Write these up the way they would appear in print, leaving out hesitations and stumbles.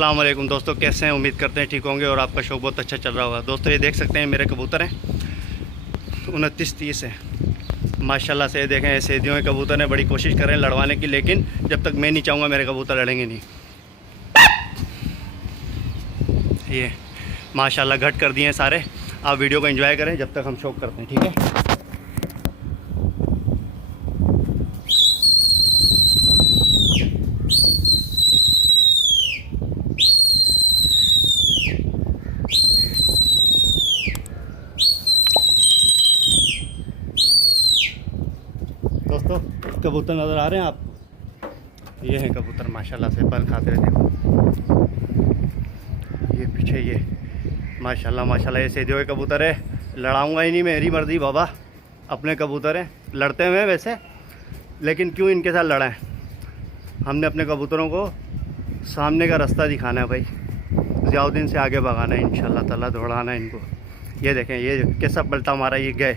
अस्सलाम वालेकुम दोस्तों, कैसे हैं? उम्मीद करते हैं ठीक होंगे और आपका शौक बहुत अच्छा चल रहा होगा। दोस्तों ये देख सकते हैं मेरे कबूतर हैं 29-30 है माशाल्लाह से। देखें ये सैदियों के कबूतर हैं, बड़ी कोशिश कर रहे हैं लड़वाने की, लेकिन जब तक मैं नहीं चाहूँगा मेरे कबूतर लड़ेंगे नहीं। ये माशाल्लाह घट कर दिए हैं सारे। आप वीडियो को एंजॉय करें जब तक हम शौक करते हैं, ठीक है। दोस्तों कबूतर नज़र आ रहे हैं आपको? ये हैं कबूतर माशाल्लाह से पल खाते हुए। देखो ये पीछे ये माशाल्लाह माशाल्लाह ये सैदियों के कबूतर है। लड़ाऊंगा ही नहीं, मेरी मर्जी बाबा। अपने कबूतर हैं, लड़ते हुए वैसे, लेकिन क्यों इनके साथ लड़ाएं। हमने अपने कबूतरों को सामने का रास्ता दिखाना है भाई, ज़ियाउद्दीन से आगे भगाना है इंशाल्लाह ताला, दौड़ाना है इनको। ये देखें ये कैसा पलटा मारा, ये गए।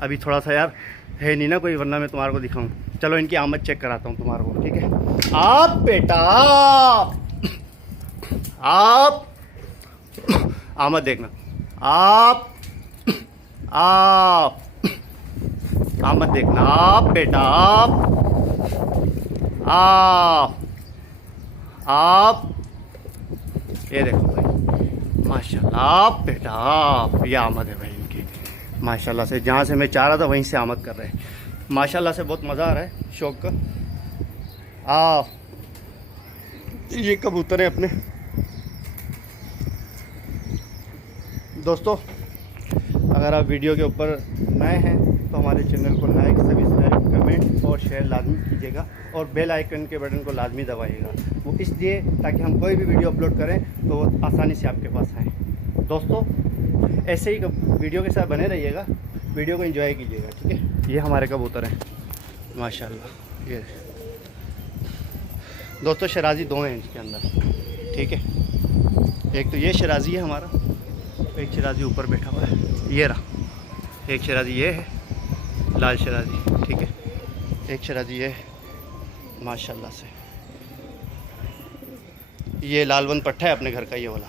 अभी थोड़ा सा यार है नहीं ना कोई, वरना मैं तुम्हारे को दिखाऊं। चलो इनकी आमद चेक कराता हूँ तुम्हारे को, ठीक है। आप बेटा आप आमद देखना, आप आमद देखना, आप बेटा आप ये देखो भाई माशाल्लाह, आप बेटा आप। ये आमद है भाई इनकी माशाल्लाह से। जहाँ से मैं चाह रहा था वहीं से आमद कर रहे हैं माशाल्लाह से। बहुत मज़ा आ रहा है शौक का। ये कबूतर है अपने। दोस्तों अगर आप वीडियो के ऊपर नए हैं तो हमारे चैनल को लाइक, सब्सक्राइब, कमेंट और शेयर लाजमी कीजिएगा, और बेल आइकन के बटन को लाजमी दबाइएगा। वो इसलिए ताकि हम कोई भी वीडियो अपलोड करें तो वो आसानी से आपके पास आए। दोस्तों ऐसे ही वीडियो के साथ बने रहिएगा, वीडियो को एंजॉय कीजिएगा, ठीक है। ये हमारे कबूतर हैं माशाल्लाह। ये दोस्तों शराजी दो हैं इसके अंदर, ठीक है। एक तो ये शराजी है हमारा, एक शराजी ऊपर बैठा हुआ है, ये रहा। एक शराजी ये है लाल शराजी, ठीक है। एक शराजी ये है माशाल्लाह से। ये लालबंद पट्टा है अपने घर का ये वाला,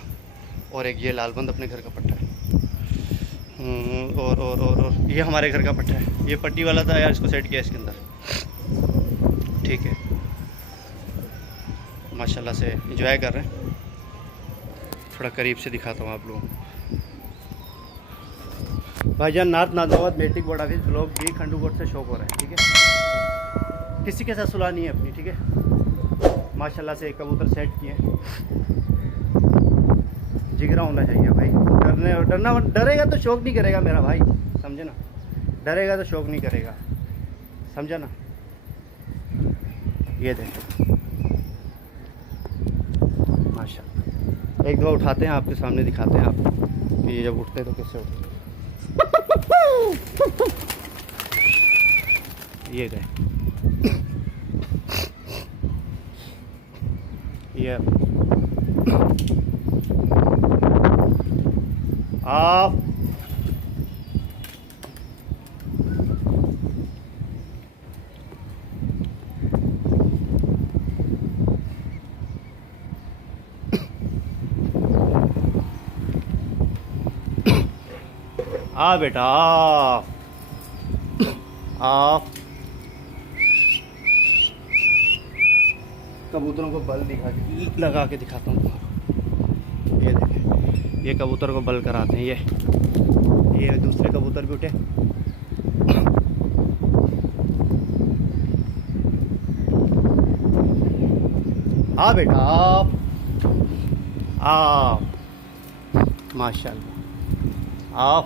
और एक ये लालबंद अपने घर का पट्टा है। और ये हमारे घर का पट्टा है। ये पट्टी वाला था यार, इसको सेट किया इसके अंदर, ठीक है। माशाल्लाह से एंजॉय कर रहे हैं। थोड़ा करीब से दिखाता हूँ आप लोगों को। भाईजान north Nazimabad matric board office block D खंडूकोट से शौक हो रहा है, ठीक है। किसी के साथ सुलह नहीं है अपनी, ठीक है। माशाल्लाह से एक कबूतर सेट किए, जिगरा होना चाहिए भाई। डरेगा तो शौक नहीं करेगा मेरा भाई, समझे ना। डरेगा तो शौक नहीं करेगा, समझा ना। ये देखो माशाल्लाह। एक दो उठाते हैं आपके सामने, दिखाते हैं आपको कि ये जब उठते हैं तो कैसे उठते हैं। ये गए, ये आप बेटा आप कबूतरों को बल लगा के दिखाता हूँ। ये देखें ये कबूतर को बल कराते हैं। ये दूसरे कबूतर भी उठे। बेटा आप माशाल्लाह आप।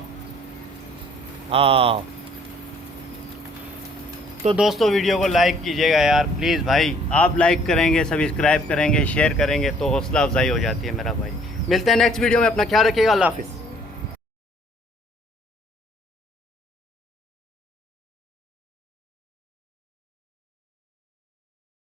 तो दोस्तों वीडियो को लाइक कीजिएगा यार प्लीज़ भाई। आप लाइक करेंगे, सब्सक्राइब करेंगे, शेयर करेंगे तो हौसला अफजाई हो जाती है मेरा भाई। मिलते हैं नेक्स्ट वीडियो में, अपना ख्याल रखिएगा। अल्लाह हाफिज़।